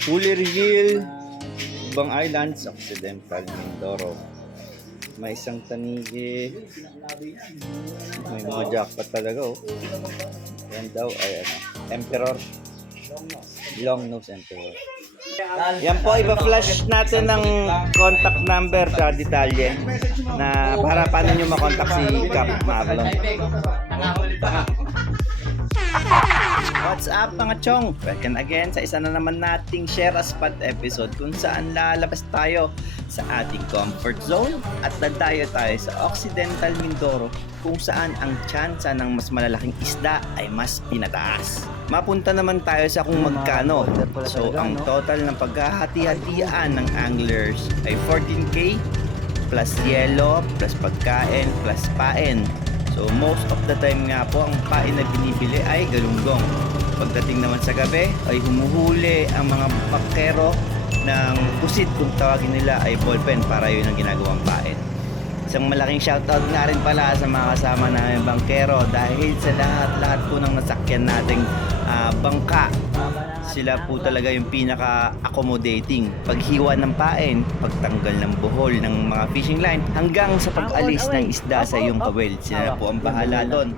Fuller Ibang Islands, Occidental, Mindoro. May isang tanigi. May mga jackpot talaga oh. Yan daw ay ano, Emperor. Long nose Emperor. Yan po, iba-flash natin ng contact number sa detalye na para paano nyo makontak si Cap Marlon. What's up mga chong? Welcome again sa isa na naman nating Share a Spot episode kung saan lalabas tayo sa ating comfort zone at dadayo tayo sa Occidental Mindoro kung saan ang tsansa ng mas malalaking isda ay mas pinataas. Mapunta naman tayo sa kung magkano. So ang total ng paghahati-hatian ng anglers ay 14k plus yellow, plus pagkain, plus pain. So most of the time nga po ang pain na binibili ay galunggong. Pagdating naman sa gabi ay humuhuli ang mga bakero ng pusit kung tawagin nila ay ballpen para yun ang ginagawang pain. Isang malaking shoutout nga rin pala sa mga kasama namin bangkero dahil sa lahat-lahat po ng nasakyan nating ah, bangka sila po talaga yung pinaka-accommodating. Paghiwa ng pain, pagtanggal ng buhol ng mga fishing line, hanggang sa pag-alis ng isda sa iyong kawel. Sila po ang bahala doon.